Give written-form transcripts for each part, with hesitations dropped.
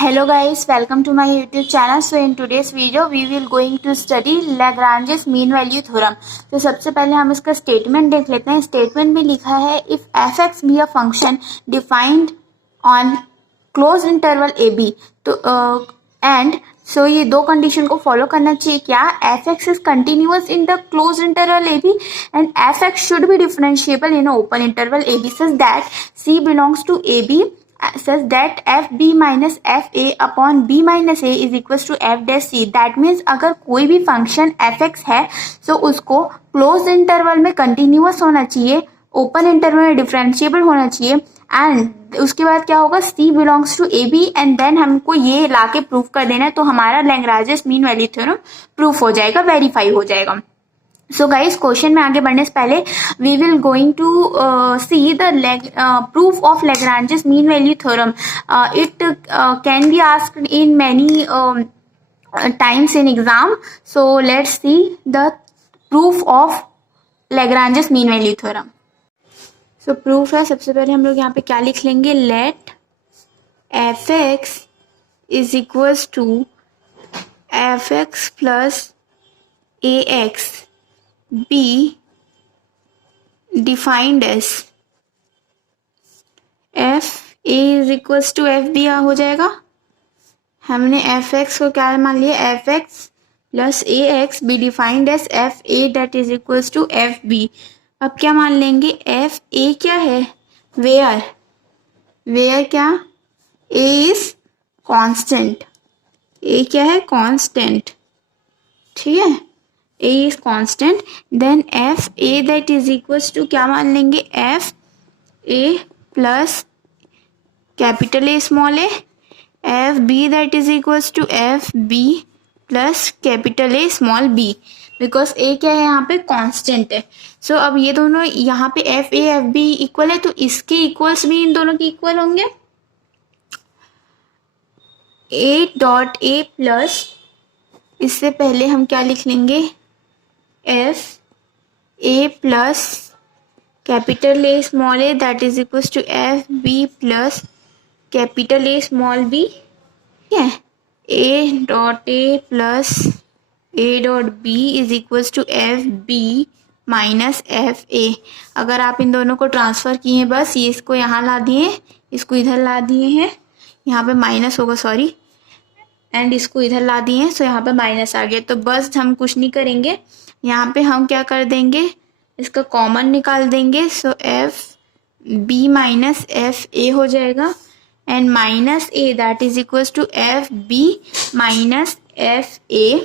Hello guys, welcome to my YouTube channel. So in today's video we will going to study Lagrange's mean value theorem. तो सबसे पहले हम इसका statement देख लेते हैं. स्टेटमेंट में लिखा है if f(x) be a function defined on closed interval ab तो and so ये दो कंडीशन को फॉलो करना चाहिए. क्या f(x) is continuous in the closed interval ab and f(x) should be differentiable in open interval ab such that c belongs to ab such that fb minus fa upon b minus a is equals to f dash c. That means अगर कोई भी function fx है तो उसको close interval में continuous होना चाहिए, open interval में डिफरेंशिएबल होना चाहिए एंड उसके बाद क्या होगा, c belongs to a b and then हमको ये लाके प्रूफ कर देना है. तो हमारा Lagrange's mean value theorem proof हो जाएगा, वेरीफाई हो जाएगा. सो गाइस, क्वेश्चन में आगे बढ़ने से पहले we will going to see the proof of Lagrange's mean value theorem. It can be asked in many times in exam. So let's see the proof of Lagrange's mean value theorem. So proof है, सबसे पहले हम लोग यहाँ पे क्या लिख लेंगे, let f(x) is equals to f(x) plus ax be defined as f a is equals to f b हो जाएगा. हमने f(x) को क्या मान लिया, f(x) plus ax be defined as f a that is equals to f b. अब क्या मान लेंगे, f a क्या है, वेयर क्या, a is constant, a क्या है, constant. ठीक है, a is constant. then f a that is equals to क्या मान लेंगे, f a plus capital A small a, f b that is equals to f b plus capital A small b, because a क्या है यहाँ पे, constant है. सो अब ये दोनों यहाँ पे f a f b equal है तो इसके इक्वल्स भी इन दोनों के इक्वल होंगे. a डॉट a प्लस, इससे पहले हम क्या लिख लेंगे, f a plus capital A small a that is equals to f b plus capital A small b. ठीक है, a dot a plus a dot b is equals to f b minus f a. अगर आप इन दोनों को transfer किए हैं, बस ये इसको यहाँ ला दिए, इसको इधर ला दिए हैं, यहाँ पे माइनस होगा सॉरी, एंड इसको इधर ला दिए हैं, सो यहाँ पे माइनस आ गया. तो बस हम कुछ नहीं करेंगे, यहाँ पे हम क्या कर देंगे, इसका कॉमन निकाल देंगे. So f b minus f a हो जाएगा and minus a that is equals to f b minus f a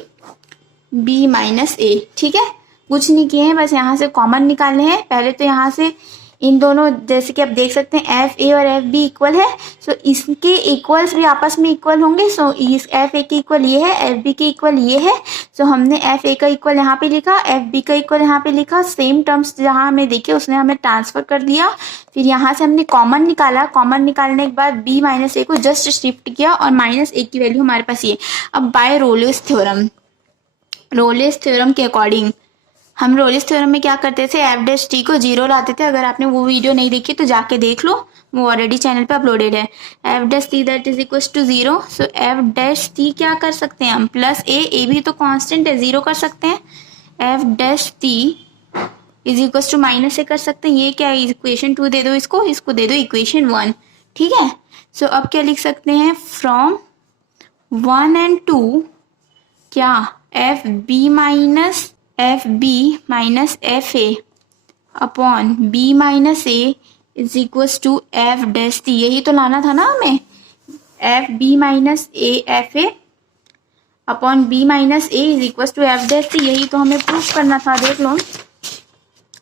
b minus a. ठीक है, कुछ नहीं किए हैं, बस यहाँ से कॉमन निकालने हैं. पहले तो यहाँ से इन दोनों, जैसे कि आप देख सकते हैं एफ ए और एफ बी इक्वल है, सो इसके इक्वल्स भी आपस में इक्वल होंगे. सो इस एफ ए के इक्वल ये है, एफ बी के इक्वल ये है. सो हमने एफ ए का इक्वल यहाँ पे लिखा, एफ बी का इक्वल यहाँ पे लिखा, सेम टर्म्स जहाँ हमें देखे उसने हमें ट्रांसफर कर दिया. फिर यहाँ से हमने कॉमन निकाला, कॉमन निकालने के बाद बी माइनस ए को जस्ट शिफ्ट किया और माइनस ए की वैल्यू हमारे पास ये. अब बाय रोलेस थ्योरम के अकॉर्डिंग हम रोलेस थ्योरम में क्या करते थे, एफ डैश टी को जीरो लाते थे. अगर आपने वो वीडियो नहीं देखी तो जाके देख लो, वो ऑलरेडी चैनल पे अपलोडेड है. F dash t that is equal to zero. So f dash t क्या कर सकते हैं हम, प्लस ए भी तो कांस्टेंट है, जीरो कर सकते हैं. F dash T is equal to minus A कर सकते हैं. ये क्या है, इक्वेशन 2 दे दो, इसको दे दो इक्वेशन 1. ठीक है, सो अब क्या लिख सकते हैं, फ्रॉम 1 and 2 क्या, f B minus f B minus F A upon B minus A is equals to F dash t. यही तो लाना था ना हमें, f B minus a f A upon B minus A is equals to F dash t. यही तो हमें proof करना था, देख लो,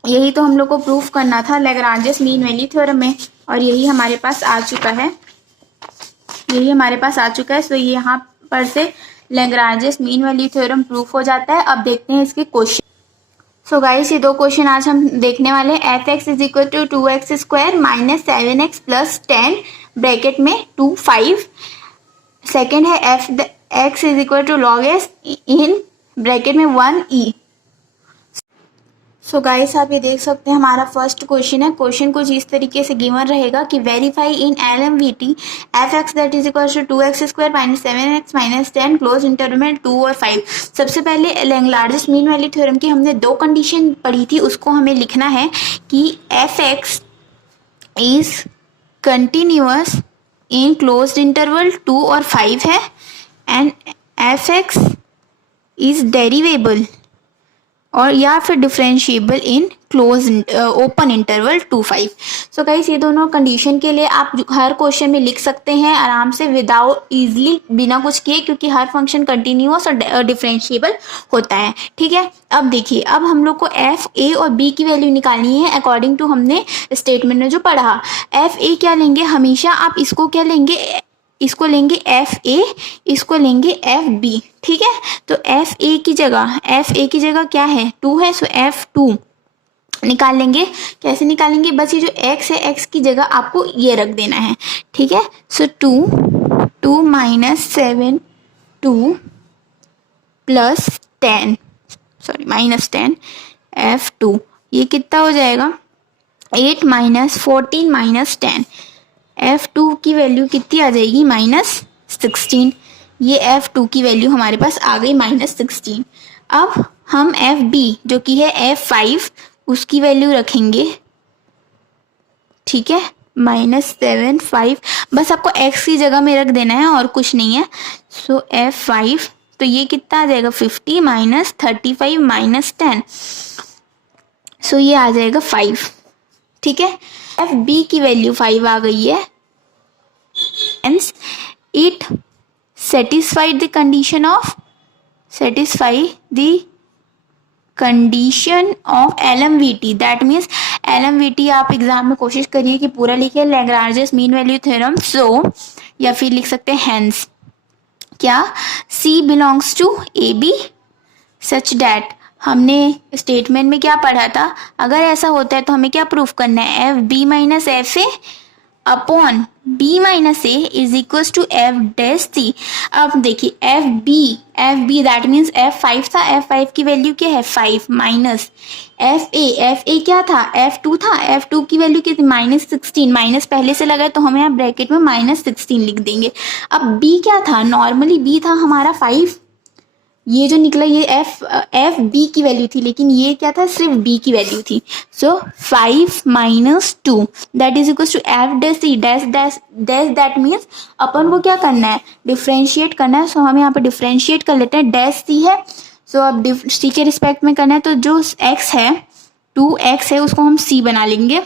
यही तो हम लोग को प्रूफ करना था लैग्रांजेस मीन वैल्यू थ्योरम में, और यही हमारे पास आ चुका है, सो यहाँ पर से Lagrange's mean value theorem proof हो जाता है. अब देखते हैं इसके क्वेश्चन. सो गाइस, ये दो क्वेश्चन आज हम देखने वाले हैं. F x is equal to 2x square minus 7x plus 10 bracket में 2 5. सेकेंड है f x is equal to log x in bracket में 1 e. सो गाइस आप ये देख सकते हैं हमारा फर्स्ट क्वेश्चन है। क्वेश्चन कुछ इस तरीके से गिवन रहेगा कि verify in LMVT f x that is equal to 2x square minus 7x minus 10 close interval 2 और 5। सबसे पहले लार्जेस्ट मीन वैल्यू थ्योरम की हमने दो कंडीशन पढ़ी थी, उसको हमें लिखना है कि F x is continuous in closed interval 2 और 5 है and F x is derivable और या फिर differentiable in close open interval 2-5। So guys ये दोनों कंडीशन के लिए आप हर क्वेश्चन में लिख सकते हैं आराम से विदाउट इजीली, बिना कुछ किए, क्योंकि हर फंक्शन कंटिन्यूअस और डिफरेंशिएबल होता है। ठीक है, अब देखिए, अब हम लोग को एफ ए और बी की वैल्यू निकालनी है अकॉर्डिंग टू हमने स्टेटमेंट में जो पढ़ा। एफ ए क्या लेंगे, हमेशा आप इसको क्या लेंगे, इसको लेंगे एफ ए, इसको लेंगे एफ बी। ठीक है, तो एफ ए की जगह क्या है, 2 है, सो एफ 2 निकाल लेंगे। कैसे निकालेंगे, बस ये जो x है x की जगह आपको ये रख देना है। ठीक है, सो 2 minus 7 2 plus 10 sorry minus 10 f2, ये कितना हो जाएगा 8 माइनस 14 माइनस 10, f2 की वैल्यू कितनी आ जाएगी -16। ये f2 की वैल्यू हमारे पास आ गई -16। अब हम fb जो कि है f5 उसकी वैल्यू रखेंगे। ठीक है, -7 5, बस आपको x की जगह में रख देना है और कुछ नहीं है। सो f5, तो ये कितना आ जाएगा 50 माइनस 35 माइनस 10, सो ये आ जाएगा 5। ठीक है, fb की वैल्यू 5 आ गई है। Hence it satisfied the condition of LMVT, that means LMVT आप एग्जाम में कोशिश करिए कि पूरा लिखिए, Lagrange's mean value theorem. So या फिर लिख सकते हैं हेंस क्या C belongs to AB such that, हमने स्टेटमेंट में क्या पढ़ा था, अगर ऐसा होता है तो हमें क्या प्रूफ करना है, F B minus F A upon b minus A is equal to F dash C. अब देखिए F B that means f5 था, f5 की वैल्यू क्या है 5 माइनस एफ ए क्या था f2 था, f2 की वैल्यू कितनी -16, माइनस पहले से लगा है तो हम यहाँ ब्रैकेट में -16 लिख देंगे। अब b क्या था, नॉर्मली b था हमारा 5, ये जो निकला ये एफ बी की वैल्यू थी, लेकिन ये क्या था, सिर्फ बी की वैल्यू थी। So 5 minus 2 that is equal to F dash C dash dash dash, that means अपन को क्या करना है, डिफ्रेंशिएट करना है। सो हम यहाँ पे डिफ्रेंशिएट कर लेते हैं, डैश सी है, सो अब सी के रिस्पेक्ट में करना है, तो जो x है 2x है उसको हम c बना लेंगे।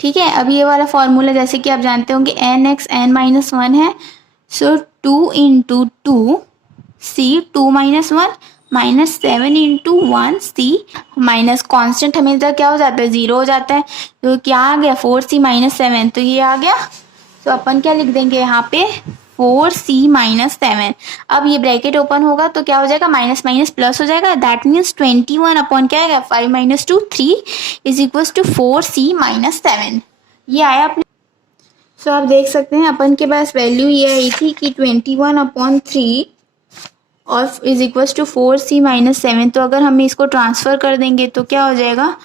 ठीक है, अब ये वाला फॉर्मूला जैसे कि आप जानते होंगे n(x) n-1 है, सो 2 into 2 c 2 minus 1 minus 7 into 1 c minus constant हमेशा क्या हो जाता है 0 हो जाता है, तो क्या आ गया 4c माइनस 7, तो ये आ गया। तो अपन क्या लिख देंगे यहाँ पे 4c माइनस 7। अब ये ब्रैकेट ओपन होगा तो क्या हो जाएगा, माइनस माइनस प्लस हो जाएगा, दैट मीन्स 21 अपॉन क्या आएगा 5 minus 2 3 is equal to 4c minus 7। ये आया अपने। सो आप देख सकते हैं अपन के पास वैल्यू ये आई थी कि 21/3 और is equal to 4c minus 7। तो अगर हम इसको ट्रांसफर कर देंगे तो क्या हो जाएगा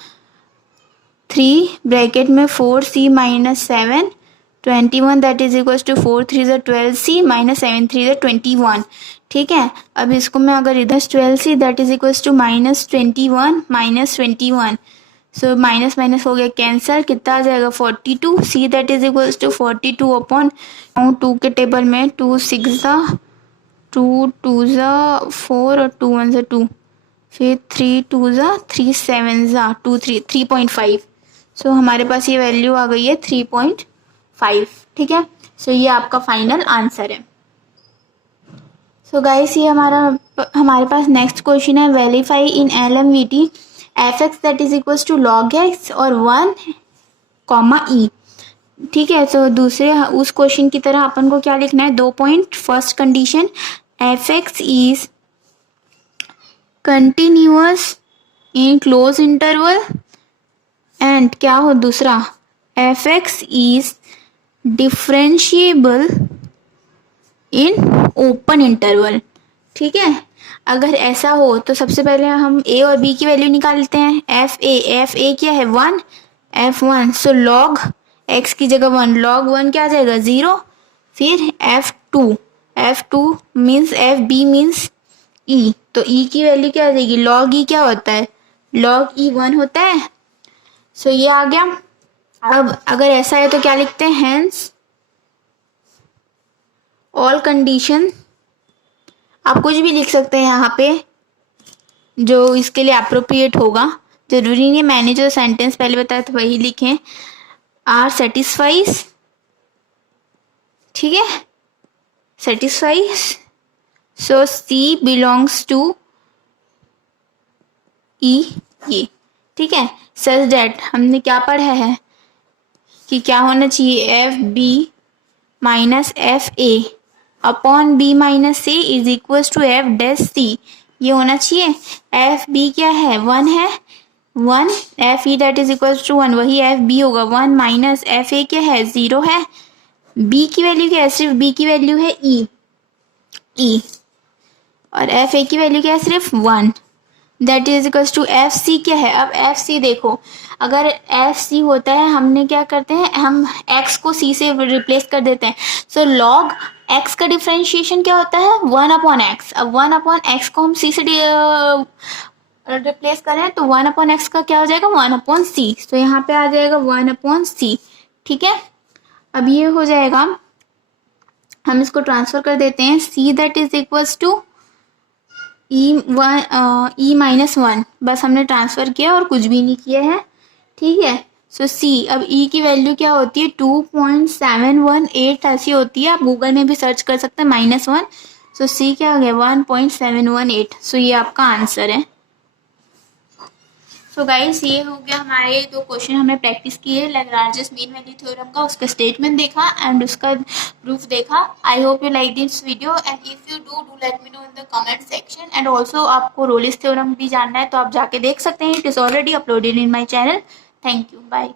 3 ब्रैकेट में 4c minus 7 21 that is equal to 4 3 12c minus 7 3 21। ठीक है, अब इसको मैं अगर इधर 12c that is equal to -21 minus 21, so minus minus हो गया कैंसल, कितना आ जाएगा 42 c that is equal to 42 upon 2 के टेबल में 2 6 2 2 4 और 2 1 2, फिर 3 2 3 7 2 3 3.5। सो हमारे पास ये वैल्यू आ गई है 3.5। ठीक है, सो ये आपका फाइनल आंसर है। सो गाइस ये हमारे पास नेक्स्ट क्वेश्चन है, verify in LMVT f x that is equal to log x और 1 e। ठीक है, तो दूसरे उस क्वेश्चन की तरह अपन को क्या लिखना है, 2 point. First condition F x is continuous in close interval and क्या हो दूसरा, F x is differentiable in open interval. ठीक है। अगर ऐसा हो तो सबसे पहले हम ए और बी की वैल्यू निकाल लेते हैं। एफ ए क्या है 1, F1, सो लॉग x की जगह 1, log 1 क्या आ जाएगा 0। फिर F2 means FB means E, तो E की वैल्यू क्या आ जाएगी, log E क्या होता है, log E 1 होता है। सो ये आ गया। अब अगर ऐसा है तो क्या लिखते हैं, हेंस ऑल कंडीशन, आप कुछ भी लिख सकते हैं यहाँ पे जो इसके लिए अप्रोप्रिएट होगा, जरूरी नहीं मैंने जो सेंटेंस पहले बताया था वही लिखें, आर सेटिस्फाइज, ठीक है, satisfies, so C belongs to E, ये ठीक है। सच दैट हमने क्या पढ़ा है कि क्या होना चाहिए, F B minus F A upon B minus C is equal to F dash C, ये होना चाहिए। एफ बी क्या है 1 है, 1 f e that is equal to 1, वही एफ बी होगा 1 माइनस एफ ए क्या है 0 है, बी की वैल्यू क्या है, सिर्फ बी की वैल्यू है ई और एफ ए की वैल्यू क्या है सिर्फ 1, that is equal to f c क्या है। अब एफ सी देखो, अगर एफ सी होता है हमने क्या करते हैं, हम एक्स को सी से रिप्लेस कर देते हैं। सो लॉग एक्स का डिफ्रेंशिएशन क्या होता है 1 अपॉन एक्स। अब 1 अपॉन एक्स को हम सी से रिप्लेस करें तो 1 अपॉन एक्स का क्या हो जाएगा 1 अपॉन सी, तो यहाँ पे आ जाएगा 1 अपॉन सी, ठीक है। अब ये हो जाएगा, हम इसको ट्रांसफर कर देते हैं, c that is equals to e minus 1, बस हमने ट्रांसफर किया और कुछ भी नहीं किया है, ठीक है। सो सी, अब ई की वैल्यू क्या होती है 2.718 ऐसी होती है, आप गूगल में भी सर्च कर सकते हैं -1, सो सी क्या हो गया 1.718, सो ये आपका आंसर है। सो गाइस ये हो गया हमारे 2 क्वेश्चन हमने प्रैक्टिस किए, लैग्रांजेस मीन वैल्यू थ्योरम का, उसका स्टेटमेंट देखा एंड उसका प्रूफ देखा। I hope you like this video and if you do let me know in the comment section and also आपको रोलिस थ्योरम भी जानना है तो आप जाके देख सकते हैं, it is already uploaded in my channel. Thank you, bye.